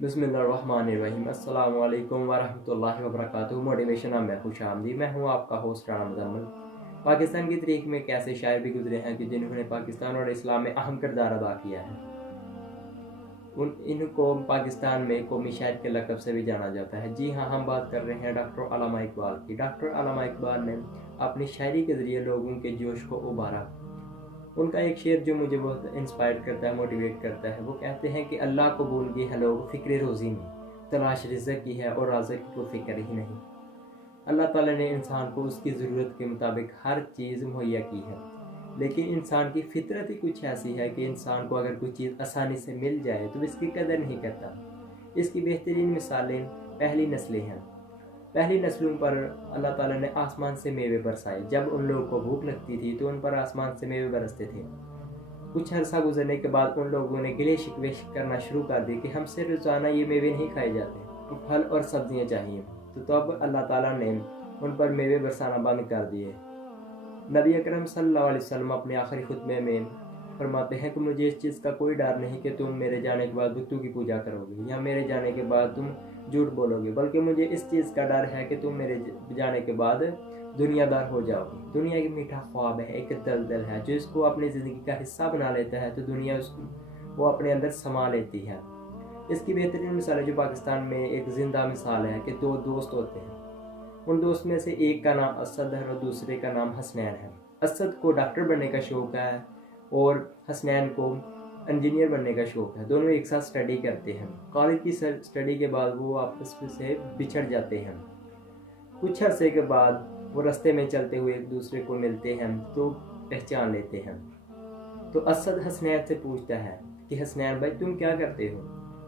बिस्मिल्लाहिर्रहमानिर्रहीम। अस्सलाम वालेकुम वरहमतुल्लाहि वबरकातुहू। मोटिवेशन में खुश आमदी। मैं हूँ आपका होस्ट राना मुजम्मिल। पाकिस्तान की तारीख में कैसे शायर भी गुजरे हैं कि जिन्होंने पाकिस्तान और इस्लाम में अहम किरदार अदा किया है। इनको पाकिस्तान में कौमी शायर के लक़ब से भी जाना जाता है। जी हाँ, हम बात कर रहे हैं डॉक्टर अल्लामा इकबाल की। डॉक्टर अल्लामा इकबाल ने अपनी शायरी के ज़रिए लोगों के जोश को उबारा। उनका एक शेर जो मुझे बहुत इंस्पायर करता है, मोटिवेट करता है, वो कहते हैं कि अल्लाह को भूल गए हैं लोग फ़िक्र रोज़ी में, तलाश रिज़्क़ की है और राज़िक़ को फ़िक्र ही नहीं। अल्लाह ताला ने इंसान को उसकी ज़रूरत के मुताबिक हर चीज़ मुहैया की है, लेकिन इंसान की फितरत ही कुछ ऐसी है कि इंसान को अगर कोई चीज़ आसानी से मिल जाए तो इसकी कदर नहीं करता। इसकी बेहतरीन मिसालें पहली नस्लें हैं। पहली नस्लों पर अल्लाह ताला ने आसमान से मेवे बरसाए। जब उन लोगों को भूख लगती थी तो उन पर आसमान से मेवे बरसते थे। कुछ अरसा गुजरने के बाद उन लोगों ने गिले शिकवे करना शुरू कर दी कि हमसे रोज़ाना ये मेवे नहीं खाए जाते, तो फल और सब्जियां चाहिए। तो तब अल्लाह ताला ने उन पर मेवे बरसाना बंद कर दिए। नबी अकरम सल्लल्लाहु अलैहि वसल्लम अपने आखिरी खुतबे में फरमाते हैं कि मुझे इस चीज़ का कोई डर नहीं कि तुम मेरे जाने के बाद बुतों की पूजा करोगे या मेरे जाने के बाद तुम झूठ बोलोगे, बल्कि मुझे इस चीज़ का डर है कि तुम मेरे जाने के बाद दुनियादार हो जाओगे। दुनिया एक मीठा ख्वाब है, एक दलदल है, जो इसको अपनी ज़िंदगी का हिस्सा बना लेता है तो दुनिया उसको वो अपने अंदर समा लेती है। इसकी बेहतरीन मिसाल है जो पाकिस्तान में एक ज़िंदा मिसाल है कि दो दोस्त होते हैं। उन दोस्त में से एक का नाम असद है और दूसरे का नाम हसनैन है। असद को डॉक्टर बनने का शौक़ है और हसनैन को इंजीनियर बनने का शौक़ है। दोनों एक साथ स्टडी करते हैं। कॉलेज की स्टडी के बाद वो आपस में से बिछड़ जाते हैं। कुछ अरसे के बाद वो रास्ते में चलते हुए एक दूसरे को मिलते हैं तो पहचान लेते हैं। तो असद हसनैन से पूछता है कि हसनैन भाई तुम क्या करते हो?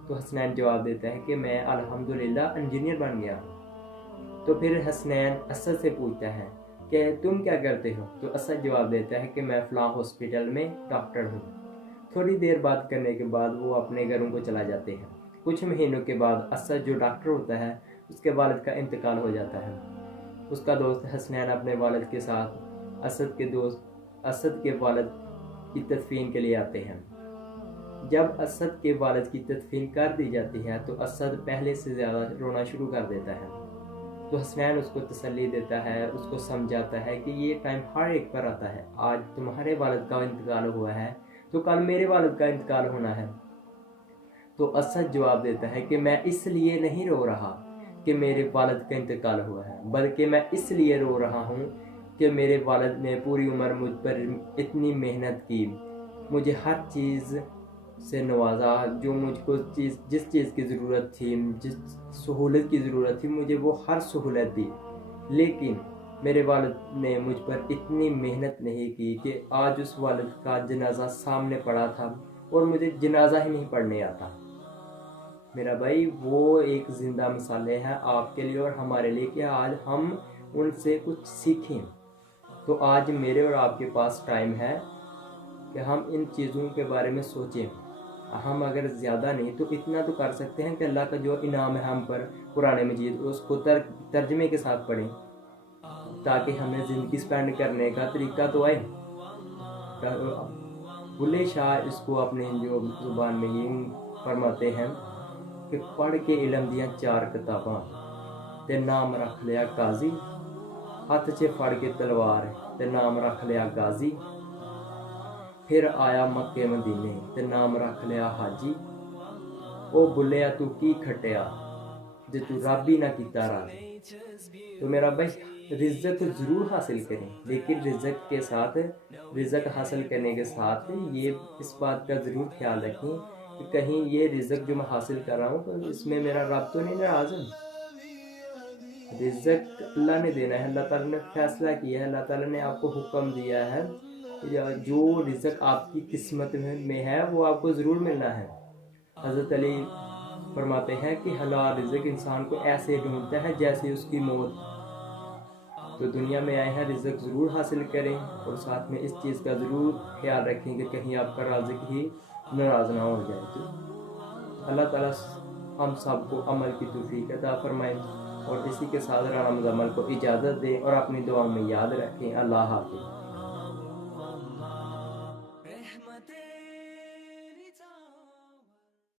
तो हसनैन जवाब देता है कि मैं अल्हम्दुलिल्लाह इंजीनियर बन गया हूँ। तो फिर हसनैन असद से पूछता है कि तुम क्या करते हो? तो असद जवाब देता है कि मैं फ़लाँ हॉस्पिटल में डॉक्टर हूँ। थोड़ी देर बात करने के बाद वो अपने घरों को चला जाते हैं। कुछ महीनों के बाद असद जो डॉक्टर होता है उसके वालिद का इंतकाल हो जाता है। उसका दोस्त हसनैन अपने वालिद के साथ असद के वालिद की तदफीन के लिए आते हैं। जब असद के वालिद की तदफीन कर दी जाती है तो असद पहले से ज़्यादा रोना शुरू कर देता है। तो हसनैन उसको तसल्ली देता है, उसको समझाता है कि ये टाइम हर एक पर आता है। आज तुम्हारे वालिद का इंतकाल हुआ है तो कल मेरे वालिद का इंतकाल होना है। तो असद जवाब देता है कि मैं इसलिए नहीं रो रहा कि मेरे वालिद का इंतकाल हुआ है, बल्कि मैं इसलिए रो रहा हूँ कि मेरे वालिद ने पूरी उम्र मुझ पर इतनी मेहनत की, मुझे हर चीज़ से नवाजा, जो मुझको जिस चीज़ की ज़रूरत थी, जिस सहूलत की ज़रूरत थी, मुझे वो हर सहूलत दी, लेकिन मेरे वालिद ने मुझ पर इतनी मेहनत नहीं की कि आज उस वालिद का जनाजा सामने पड़ा था और मुझे जनाजा ही नहीं पढ़ने आता। मेरा भाई वो एक ज़िंदा मिसालें हैं आपके लिए और हमारे लिए कि आज हम उनसे कुछ सीखें। तो आज मेरे और आपके पास टाइम है कि हम इन चीज़ों के बारे में सोचें। हम अगर ज़्यादा नहीं तो इतना तो कर सकते हैं कि अल्लाह का जो इनाम है हम पर कुरान मजीद, उसको तर्जमे के साथ पढ़ें ताकि हमें ज़िंदगी स्पेंड करने का तरीका तो आए। बुल्ले शाह इसको अपने जो ज़ुबान में ये फरमाते हैं कि पढ़ के इलम दियाँ 4 किताबां ते नाम रख लिया काजी, हथ च फड़ के तलवार ते नाम रख लिया गाजी, फिर आया मक्के मदीने ते नाम रख लिया हाजी। ओ बुल्लिया तू की खटिया जे तू रब ही ना कीता राजी। तो मेरा भाई रिज़्क़ ज़रूर हासिल करें, लेकिन रिज़्क़ हासिल करने के साथ ये इस बात का ज़रूर ख्याल रखें कि कहीं ये रिज़्क़ जो मैं हासिल कर रहा हूँ तो इसमें मेरा रब तो नहीं नाराज़ है। रिज़्क़ अल्लाह ने देना है, अल्लाह ताला ने फैसला किया है, अल्लाह ताला ने आपको हुक्म दिया है कि जो रिज़्क़ आपकी किस्मत में है वो आपको ज़रूर मिलना है। हज़रत अली फरमाते हैं कि हलाल रिज़्क़ इंसान को ऐसे ढूंढता है जैसे उसकी मौत। तो दुनिया में आए हैं, रिज़्क़ ज़रूर हासिल करें और साथ में इस चीज़ का ज़रूर ख्याल रखें कि कहीं आपका राज़िक़ ही नाराज़ ना हो जाए। तो अल्लाह ताला हम सबको अमल की तौफ़ीक़ अता फ़रमाए और इसी के साथ राना मुज़म्मिल को इजाज़त दें और अपनी दुआओं में याद रखें। अल्लाह हाफ़िज़।